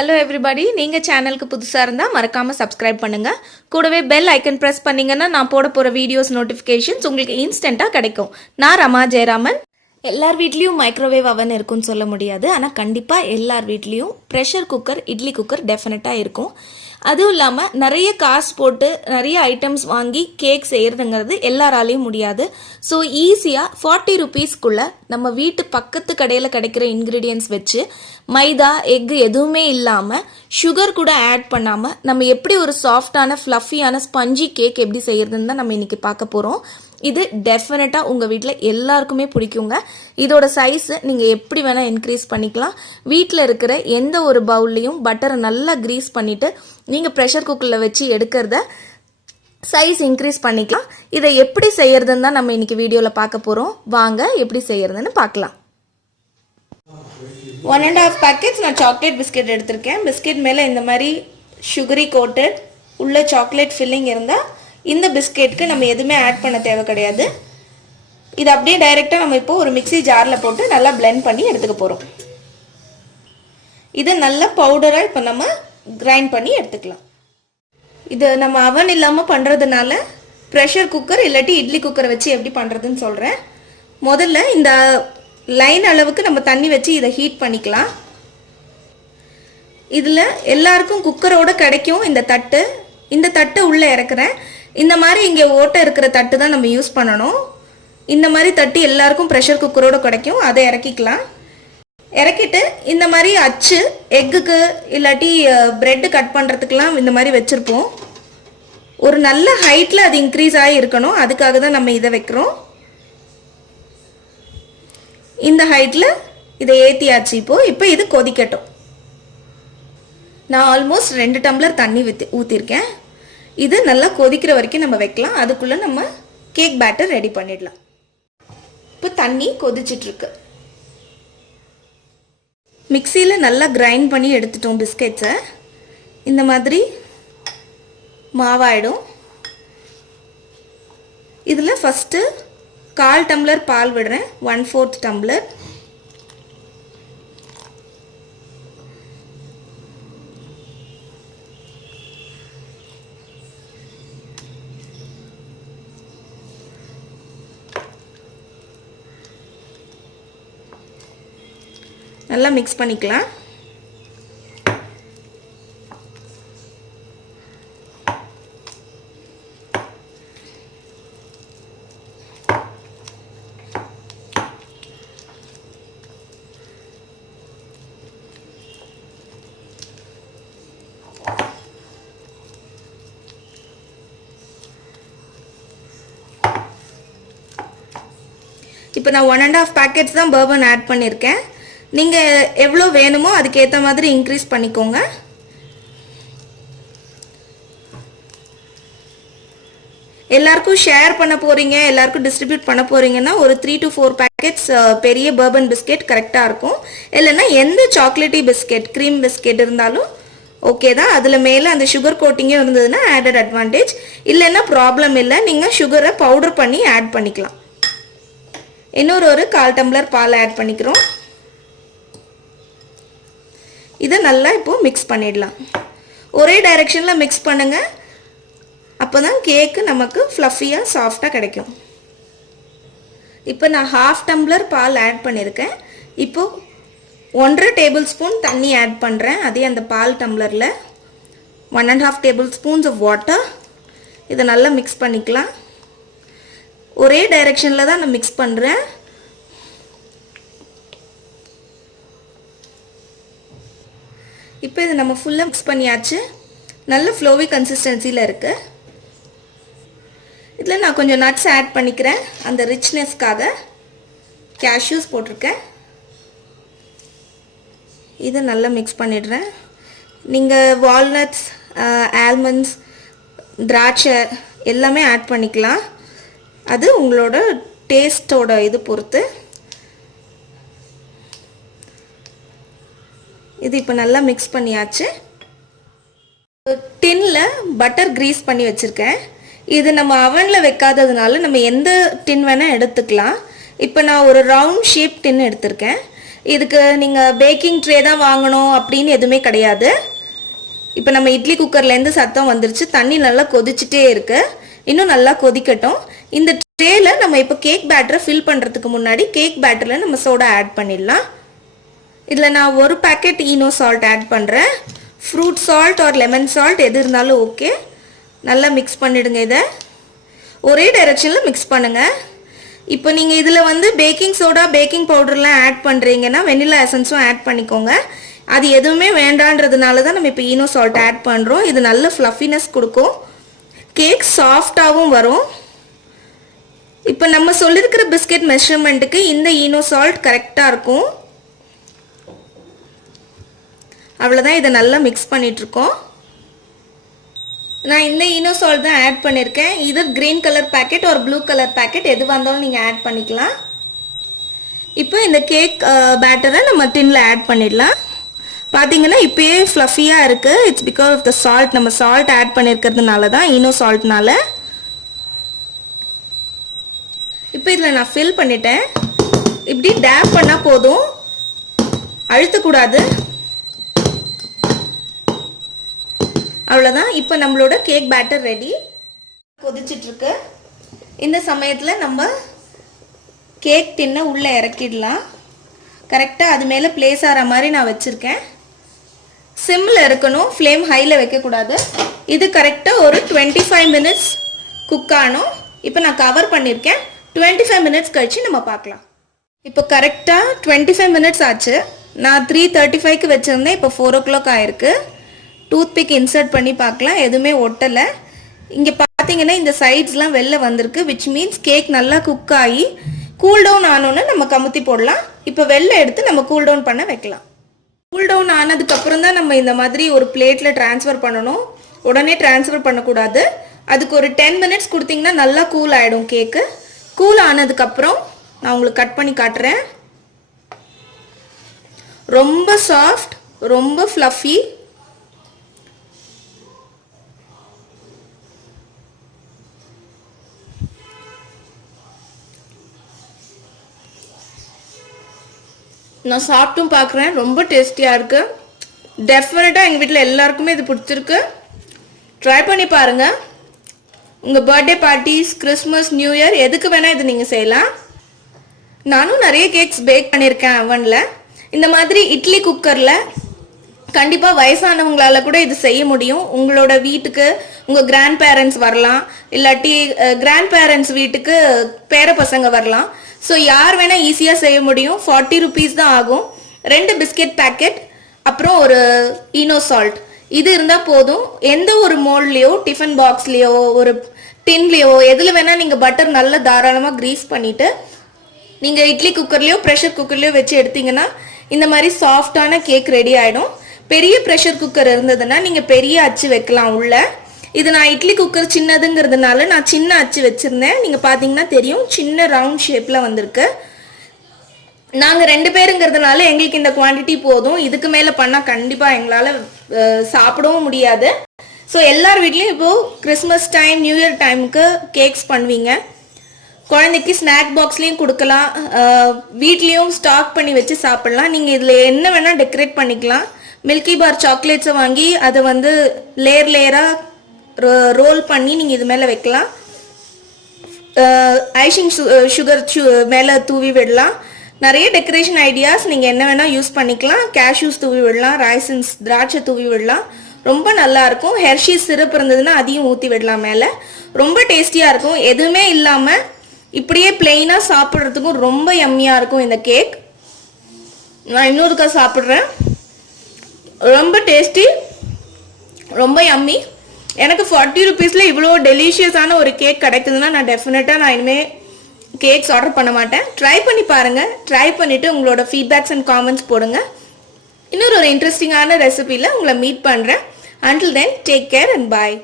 Hello everybody நீங்கள் சேனலுக்கு புதுசாக இருந்தால் மறக்காமல் சப்ஸ்கிரைப் பண்ணுங்கள் கூடவே பெல் ஐக்கன் ப்ரெஸ் பண்ணிங்கன்னா நான் போட போகிற வீடியோஸ் நோட்டிஃபிகேஷன்ஸ் உங்களுக்கு இன்ஸ்டண்ட்டாக கிடைக்கும். நான் ரமா ஜெயராமன். எல்லார் வீட்லேயும் மைக்ரோவேவ் அவன் இருக்குன்னு சொல்ல முடியாது. ஆனால் கண்டிப்பாக எல்லார் வீட்லேயும் ப்ரெஷர் குக்கர் இட்லி குக்கர் டெஃபினட்டாக இருக்கும். அதுவும் இல்லாமல் நிறைய காசு போட்டு நிறைய ஐட்டம்ஸ் வாங்கி கேக் செய்கிறதுங்கிறது எல்லாராலையும் முடியாது. ஸோ ஈஸியாக ஃபார்ட்டி ருபீஸ்க்குள்ளே நம்ம வீட்டு பக்கத்து கடையில் கிடைக்கிற இன்க்ரீடியன்ஸ் வச்சு மைதா எக்கு எதுவுமே இல்லாமல் சுகர் கூட ஆட் பண்ணாமல் நம்ம எப்படி ஒரு சாஃப்டான ஃப்ளஃபியான ஸ்பஞ்சி கேக் எப்படி செய்யறதுன்னு தான் நம்ம இன்றைக்கி பார்க்க போகிறோம் இது டெஃபினட்டாக உங்கள் வீட்டில் எல்லாருக்குமே பிடிக்குங்க. இதோட சைஸு நீங்கள் எப்படி வேணால் இன்க்ரீஸ் பண்ணிக்கலாம். வீட்டில் இருக்கிற எந்த ஒரு பவுல்லையும் பட்டரை நல்லா க்ரீஸ் பண்ணிவிட்டு நீங்கள் ப்ரெஷர் குக்கரில் வச்சு எடுக்கிறத சைஸ் இன்க்ரீஸ் பண்ணிக்கலாம். இதை எப்படி செய்யறதுன்னு தான் நம்ம இன்றைக்கி வீடியோவில் பார்க்க போகிறோம் வாங்க எப்படி செய்யறதுன்னு பார்க்கலாம். ஒன் அண்ட் ஹாஃப் பேக்கெட்ஸ் நான் சாக்லேட் பிஸ்கெட் எடுத்திருக்கேன். பிஸ்கெட் மேலே இந்த மாதிரி சுகரி கோட்டட் உள்ள சாக்லேட் ஃபில்லிங் இருந்தால் இந்த பிஸ்கெட்டுக்கு நம்ம எதுவுமே ஆட் பண்ண தேவை கிடையாது. இது அப்படியே டைரெக்டாக நம்ம இப்போ ஒரு மிக்ஸி ஜாரில் போட்டு நல்லா பிளெண்ட் பண்ணி எடுத்துக்க போகிறோம் இது நல்லா பவுடராக இப்போ நம்ம கிரைண்ட் பண்ணி எடுத்துக்கலாம். இது நம்ம அவன் இல்லாமல் பண்ணுறதுனால ப்ரெஷர் குக்கர் இல்லாட்டி இட்லி குக்கரை வச்சு எப்படி பண்ணுறதுன்னு சொல்கிறேன் முதல்ல இந்த லைன் அளவுக்கு நம்ம தண்ணி வச்சு இதை ஹீட் பண்ணிக்கலாம். இதில் எல்லாருக்கும் குக்கரோட கிடைக்கும் இந்த தட்டு. இந்த தட்டை உள்ளே இறக்குறேன். இந்த மாதிரி இங்கே ஓட்டை இருக்கிற தட்டு தான் நம்ம யூஸ் பண்ணணும். இந்த மாதிரி தட்டு எல்லாருக்கும் ப்ரெஷர் குக்கரோட கிடைக்கும். அதை இறக்கிக்கலாம். இறக்கிட்டு இந்த மாதிரி அச்சு எக்குக்கு இல்லாட்டி ப்ரெட்டு கட் பண்ணுறதுக்கெலாம் இந்த மாதிரி வச்சுருப்போம். ஒரு நல்ல ஹைட்டில் அது இன்க்ரீஸ் ஆகி இருக்கணும். அதுக்காக தான் நம்ம இதை வைக்கிறோம். இந்த ஹைட்டில் இதை ஏற்றியாச்சு இப்போது இப்போ இது கொதிக்கட்டும். நான் ஆல்மோஸ்ட் ரெண்டு டம்ளர் தண்ணி ஊற்றி ஊற்றிருக்கேன் இது நல்லா கொதிக்கிற வரைக்கும் நம்ம வைக்கலாம். அதுக்குள்ளே நம்ம கேக் பேட்டர் ரெடி பண்ணிடலாம். இப்போ தண்ணி கொதிச்சிட்ருக்கு. மிக்சியில் நல்லா கிரைண்ட் பண்ணி எடுத்துட்டோம் பிஸ்கெட்ஸை இந்த மாதிரி மாவாயிடும். இதில் ஃபஸ்ட்டு கால் டம்ளர் பால் விடுறேன். One fourth tumbler. நல்லா மிக்ஸ் பண்ணிக்கலாம். இப்போ நான் ஒன் அண்ட் ஆஃப் பேக்கெட்ஸ் தான் பர்பன் ஆட் பண்ணியிருக்கேன் நீங்கள் எவ்வளோ வேணுமோ அதுக்கேற்ற மாதிரி இன்க்ரீஸ் பண்ணிக்கோங்க. எல்லாருக்கும் ஷேர் பண்ண போகிறீங்க எல்லாருக்கும் டிஸ்ட்ரிபியூட் பண்ண போகிறீங்கன்னா ஒரு த்ரீ டு ஃபோர் பேக்கெட்ஸ் பெரிய பர்பன் பிஸ்கெட் கரெக்டாக இருக்கும். இல்லைன்னா எந்த சாக்லேட்டி பிஸ்கெட் க்ரீம் பிஸ்கெட் இருந்தாலும் ஓகே தான். அதில் மேலே அந்த சுகர் கோட்டிங்கும் இருந்ததுன்னா ஆடட் அட்வான்டேஜ் இல்லைன்னா ப்ராப்ளம் இல்லை. நீங்கள் சுகரை பவுடர் பண்ணி ஆட் பண்ணிக்கலாம். இன்னொரு ஒரு கால் டம்ளர் பால் ஆட் பண்ணிக்கிறோம். இதை நல்லா இப்போது மிக்ஸ் பண்ணிடலாம். ஒரே டைரெக்ஷனில் மிக்ஸ் பண்ணுங்கள் அப்போ தான் கேக்கு நமக்கு ஃப்ளஃபியாக சாஃப்டாக கிடைக்கும். இப்போ நான் ஹாஃப் டம்ளர் பால் ஆட் பண்ணியிருக்கேன் இப்போது ஒன்றரை டேபிள் ஸ்பூன் தண்ணி ஆட் பண்ணுறேன் அதே அந்த பால் டம்ளரில் one and half tablespoons of water இதை நல்லா மிக்ஸ் பண்ணிக்கலாம். ஒரே டைரெக்ஷனில் தான் நான் மிக்ஸ் பண்ணுறேன் இப்போ இது நம்ம ஃபுல்லாக மிக்ஸ் பண்ணியாச்சு. நல்ல ஃப்ளோவி கன்சிஸ்டன்சியில் இருக்குது இதில் நான் கொஞ்சம் நட்ஸ் ஆட் பண்ணிக்கிறேன். அந்த ரிச்னஸ்க்காக கேஷ்யூஸ் போட்டிருக்கேன். இதை நல்லா மிக்ஸ் பண்ணிடுறேன். நீங்கள் வால்நட்ஸ் ஆல்மண்ட்ஸ் திராட்சை எல்லாமே ஆட் பண்ணிக்கலாம். அது உங்களோட டேஸ்ட்டோட இது பொறுத்து. இது இப்போ நல்லா மிக்ஸ் பண்ணியாச்சு. டின்னில் பட்டர் க்ரீஸ் பண்ணி வச்சுருக்கேன். இது நம்ம அவனில் வைக்காததுனால நம்ம எந்த டின் வேணால் எடுத்துக்கலாம். இப்போ நான் ஒரு ரவுண்ட் ஷேப் டின் எடுத்திருக்கேன். இதுக்கு நீங்கள் பேக்கிங் ட்ரே தான் வாங்கணும் அப்படின்னு எதுவுமே கிடையாது. இப்போ நம்ம இட்லி குக்கர்லேருந்து சத்தம் வந்துருச்சு. தண்ணி நல்லா கொதிச்சுட்டே இருக்குது இன்னும் நல்லா கொதிக்கட்டும். இந்த ட்ரேல நம்ம இப்போ கேக் பேட்டரை ஃபில் பண்ணுறதுக்கு முன்னாடி கேக் பேட்டரில் நம்ம சோடா ஆட் பண்ணிடலாம். இதில் நான் ஒரு பேக்கெட் ஈனோ சால்ட் ஆட் பண்ணுறேன் fruit salt or lemon salt எது இருந்தாலும் ஓகே நல்லா மிக்ஸ் பண்ணிவிடுங்க இதை. ஒரே டைரெக்ஷனில் மிக்ஸ் பண்ணுங்கள் இப்போ நீங்கள் இதில் வந்து பேக்கிங் சோடா பேக்கிங் பவுடர்லாம் ஆட் பண்ணுறீங்கன்னா வெனிலா எசன்ஸும் ஆட் பண்ணிக்கோங்க. அது எதுவுமே வேண்டான்றதுனால தான் நம்ம இப்போ ஈனோ சால்ட் ஆட் பண்ணுறோம் இது நல்ல ஃப்ளஃபினஸ் கொடுக்கும். கேக் சாஃப்டாகவும் வரும். இப்போ நம்ம சொல்லியிருக்கிற பிஸ்கெட் மெஷர்மெண்ட்டுக்கு இந்த ஈனோ சால்ட் கரெக்டாக இருக்கும். அவ்வளோதான் இதை நல்லா மிக்ஸ் பண்ணிகிட்ருக்கோம் நான் இந்த ஈனோ சால்ட் தான் ஆட் பண்ணியிருக்கேன் இது க்ரீன் கலர் பேக்கெட் ஒரு ப்ளூ கலர் பேக்கெட் எது வந்தாலும் நீங்கள் ஆட் பண்ணிக்கலாம். இப்போ இந்த கேக் பேட்டரை நம்ம டின்ல ஆட் பண்ணிடலாம். பார்த்தீங்கன்னா இப்போயே ஃப்ளஃபியாக இருக்குது it's because of the salt நம்ம சால்ட் ஆட் பண்ணியிருக்கிறதுனால தான் ஈனோ சால்ட்னால இப்போ இதில் நான் ஃபில் பண்ணிட்டேன். இப்படி டேப் பண்ணால் போதும். அழுத்தக்கூடாது. அவ்வளோதான் இப்போ நம்மளோட கேக் பேட்டர் ரெடி கொதிச்சிட்ருக்கு. இந்த சமயத்தில் நம்ம கேக் டின்னை உள்ளே இறக்கிடலாம். கரெக்டாக அது மேலே ப்ளேஸ் ஆகிற மாதிரி நான் வச்சுருக்கேன். சிம்மில் இருக்கணும். ஃப்ளேம் ஹையில் வைக்கக்கூடாது. இது கரெக்டாக ஒரு டுவெண்ட்டி ஃபைவ் மினிட்ஸ் குக் ஆகணும். இப்போ நான் கவர் பண்ணியிருக்கேன் டுவெண்ட்டி ஃபைவ் மினிட்ஸ் கழிச்சு நம்ம பார்க்கலாம். இப்போ கரெக்டாக டுவெண்ட்டி ஃபைவ் மினிட்ஸ் ஆச்சு. நான் த்ரீ தேர்ட்டி ஃபைவ்க்கு வச்சுருந்தேன். இப்போ ஃபோர் ஓ கிளாக் ஆயிருக்கு. டூத் பிக் இன்சர்ட் பண்ணி பார்க்கலாம். எதுவுமே ஒட்டலை. இங்கே பார்த்தீங்கன்னா இந்த சைட்ஸ்லாம் வெளில வந்திருக்கு விச் மீன்ஸ் கேக் நல்லா குக் ஆகி கூல் டவுன் ஆனோன்னு நம்ம கமுத்தி போடலாம். இப்போ வெளில எடுத்து நம்ம கூல் டவுன் பண்ண வைக்கலாம். கூல் டவுன் ஆனதுக்கப்புறம் தான் நம்ம இந்த மாதிரி ஒரு பிளேட்டில் ட்ரான்ஸ்ஃபர் பண்ணணும். உடனே ட்ரான்ஸ்ஃபர் பண்ணக்கூடாது. அதுக்கு ஒரு டென் மினிட்ஸ் கொடுத்தீங்கன்னா நல்லா கூல் ஆகிடும் கேக்கு கூல் ஆனதுக்கப்புறம் நான் உங்களுக்கு கட் பண்ணி காட்டுறேன். ரொம்ப சாஃப்ட் ரொம்ப ஃப்ளஃபி நான் சாப்பிட்டும் பார்க்குறேன். ரொம்ப டேஸ்டியாக இருக்குது டெஃபினட்டாக எங்கள் வீட்டில் எல்லாருக்குமே இது பிடிச்சிருக்கு. ட்ரை பண்ணி பாருங்கள் உங்கள் birthday parties Christmas new year எதுக்கு வேணால் இது நீங்கள் செய்யலாம். நானும் நிறைய கேக்ஸ் பேக் பண்ணியிருக்கேன் அவனில் இந்த மாதிரி இட்லி குக்கரில் கண்டிப்பாக வயசானவங்களால கூட இது செய்ய முடியும். உங்களோட வீட்டுக்கு உங்கள் கிராண்ட் பேரண்ட்ஸ் வரலாம். இல்லாட்டி கிராண்ட் பேரண்ட்ஸ் வீட்டுக்கு பேர பசங்க வரலாம். ஸோ யார் வேணால் ஈஸியாக செய்ய முடியும். ஃபார்ட்டி ருபீஸ் தான் ஆகும். ரெண்டு பிஸ்கெட் பேக்கெட் அப்புறம் ஒரு ஈனோ சால்ட் இது இருந்தால் போதும். எந்த ஒரு மோல்ட்லேயோ டிஃபன் பாக்ஸ்லேயோ ஒரு டின்லேயோ எதில் வேணால் நீங்கள் பட்டர் நல்லா தாராளமாக க்ரீஸ் பண்ணிவிட்டு நீங்கள் இட்லி குக்கர்லேயோ ப்ரெஷர் குக்கர்லேயோ வச்சு எடுத்தீங்கன்னா இந்த மாதிரி சாஃப்டான கேக் ரெடி ஆகிடும் பெரிய ப்ரெஷர் குக்கர் இருந்ததுன்னா நீங்கள் பெரிய அச்சு வைக்கலாம் உள்ள. இது நான் இட்லி குக்கர் சின்னதுங்கிறதுனால நான் சின்ன அச்சு வச்சுருந்தேன். நீங்கள் பார்த்தீங்கன்னா தெரியும் சின்ன ரவுண்ட் ஷேப்பில் வந்திருக்கு. நாங்கள் ரெண்டு பேருங்கிறதுனால எங்களுக்கு இந்த குவான்டிட்டி போதும். இதுக்கு மேலே பண்ணால் கண்டிப்பாக எங்களால் சாப்பிடவும் முடியாது. ஸோ எல்லார் வீட்லேயும் இப்போது கிறிஸ்மஸ் டைம் நியூ இயர் டைமுக்கு கேக்ஸ் பண்ணுவீங்க. குழந்தைக்கு ஸ்நாக் பாக்ஸ்லேயும் கொடுக்கலாம். வீட்லேயும் ஸ்டாக் பண்ணி வச்சு சாப்பிட்லாம். நீங்கள் இதில் என்ன வேணால் டெக்கரேட் பண்ணிக்கலாம். மில்கி பார் சாக்லேட்ஸை வாங்கி அதை வந்து லேயர் லேயராக ரோல் பண்ணி நீங்கள் இது மேலே வைக்கலாம். ஐஷிங் சுகர் மேலே தூவி விடலாம். நிறைய டெக்கரேஷன் ஐடியாஸ் நீங்கள் என்ன வேணால் யூஸ் பண்ணிக்கலாம். கேஷ்யூஸ் தூவி விடலாம் ராய்சன்ஸ் திராட்சை தூவி விடலாம். ரொம்ப நல்லா இருக்கும். ஹெர்ஷீஸ் சிரப் இருந்ததுன்னா அதையும் ஊற்றி விடலாம் மேலே. ரொம்ப டேஸ்டியாக இருக்கும். எதுவுமே இல்லாமல் இப்படியே பிளெயினாக சாப்பிட்றதுக்கும் ரொம்ப யம்மியாக இருக்கும் இந்த கேக் நான் இன்னொருக்கா சாப்பிட்றேன். ரொம்ப டேஸ்டி ரொம்ப யம்மி எனக்கு ஃபார்ட்டி ருபீஸில் இவ்வளோ டெலிஷியஸான ஒரு கேக் கிடைக்குதுன்னா நான் டெஃபினட்டாக நான் இனிமேல் கேக்ஸ் ஆர்டர் பண்ண மாட்டேன். ட்ரை பண்ணி பாருங்கள் ட்ரை பண்ணிவிட்டு உங்களோட ஃபீட்பேக்ஸ் அண்ட் காமெண்ட்ஸ் போடுங்க. இன்னொரு ஒரு இன்ட்ரெஸ்டிங்கான ரெசிபியில் உங்களை மீட் பண்ணுறேன் until then take care and bye